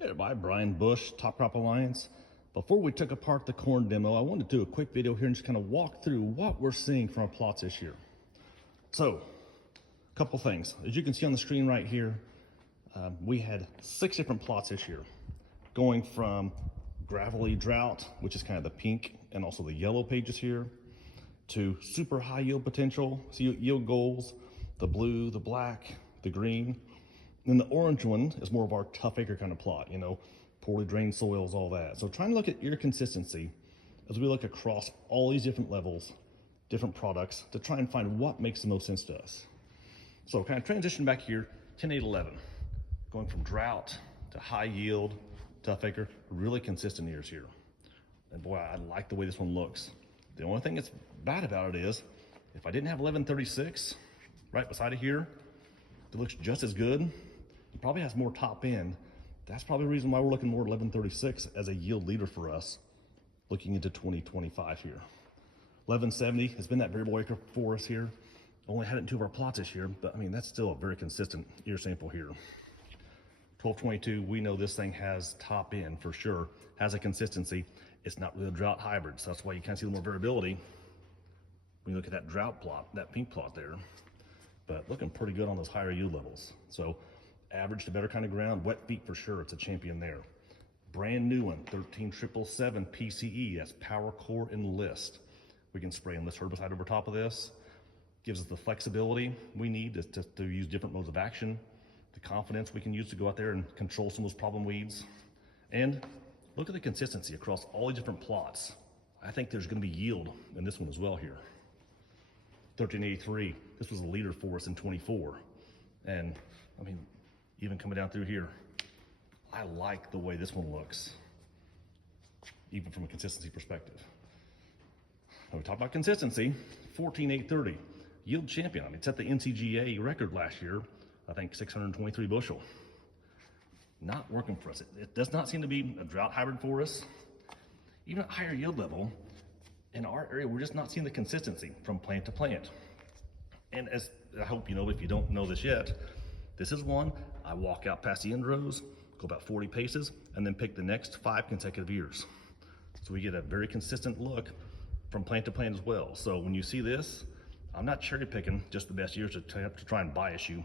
Hey everybody, Brian Bush, Top Crop Alliance. Before we took apart the corn demo, I wanted to do a quick video here and just kind of walk through what we're seeing from our plots this year. So, a couple things. As you can see on the screen right here, we had 6 different plots this year, going from gravelly drought, which is kind of the pink and also the yellow pages here, to super high yield potential, yield goals, the blue, the black, the green. And then the orange one is more of our tough acre kind of plot, poorly drained soils, all that. So trying to look at ear consistency as we look across all these different levels, different products, to try and find what makes the most sense to us. So kind of transition back here, 10, 8, 11, going from drought to high yield, tough acre, really consistent ears here. And boy, I like the way this one looks. The only thing that's bad about it is, if I didn't have 1136 right beside it here, it looks just as good. It probably has more top end. That's probably the reason why we're looking more at 1136 as a yield leader for us looking into 2025 here. 1170 has been that variable acre for us here. Only had it in 2 of our plots this year, but I mean, that's still a very consistent ear sample here. 1222, we know this thing has top end for sure, has a consistency. It's not really a drought hybrid, so that's why you kind of see the more variability when you look at that drought plot, that pink plot there. But looking pretty good on those higher yield levels. So average to better kind of ground, wet feet for sure, it's a champion there. Brand new one, 13777 PCE, that's Power Core Enlist. We can spray Enlist herbicide over top of this. Gives us the flexibility we need to use different modes of action, the confidence we can use to go out there and control some of those problem weeds. And look at the consistency across all these different plots. I think there's gonna be yield in this one as well here. 1383, this was a leader for us in 24. And I mean, even coming down through here, I like the way this one looks, even from a consistency perspective. Now we talk about consistency, 14830, yield champion. I mean, it set the NCGA record last year, I think 623 bushel. Not working for us. It does not seem to be a drought hybrid for us. Even at higher yield level, in our area, we're just not seeing the consistency from plant to plant. And as I hope you know, if you don't know this yet, this is one, I walk out past the end rows, go about 40 paces, and then pick the next 5 consecutive years. So we get a very consistent look from plant to plant as well. So when you see this, I'm not cherry picking just the best years to try and bias you,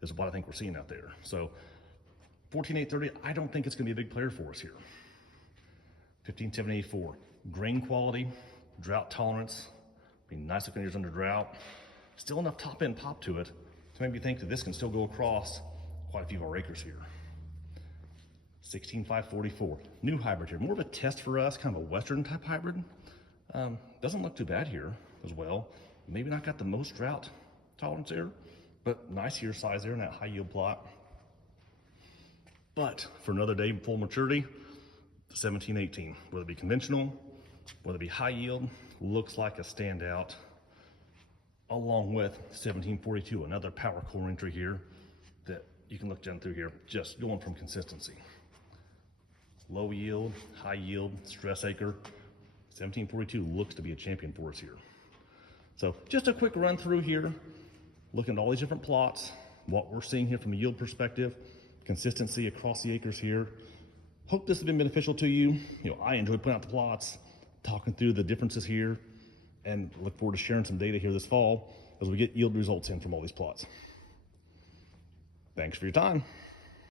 is what I think we're seeing out there. So 14830, I don't think it's gonna be a big player for us here. 15784, grain quality, drought tolerance, nice looking ears under drought. Still enough top end pop to it to make me think that this can still go across quite a few of our acres here. 16544, new hybrid here. More of a test for us, kind of a Western type hybrid. Doesn't look too bad here as well. Maybe not got the most drought tolerance there, but nice ear size there in that high yield plot. But for another day in full maturity, 1718, whether it be conventional, whether it be high yield, looks like a standout, along with 1742, another Power Core entry here that you can look down through here, just going from consistency. Low yield, high yield, stress acre, 1742 looks to be a champion for us here. So just a quick run through here, looking at all these different plots, what we're seeing here from a yield perspective, consistency across the acres here. Hope this has been beneficial to you. I enjoy putting out the plots, talking through the differences here, and look forward to sharing some data here this fall as we get yield results in from all these plots. Thanks for your time.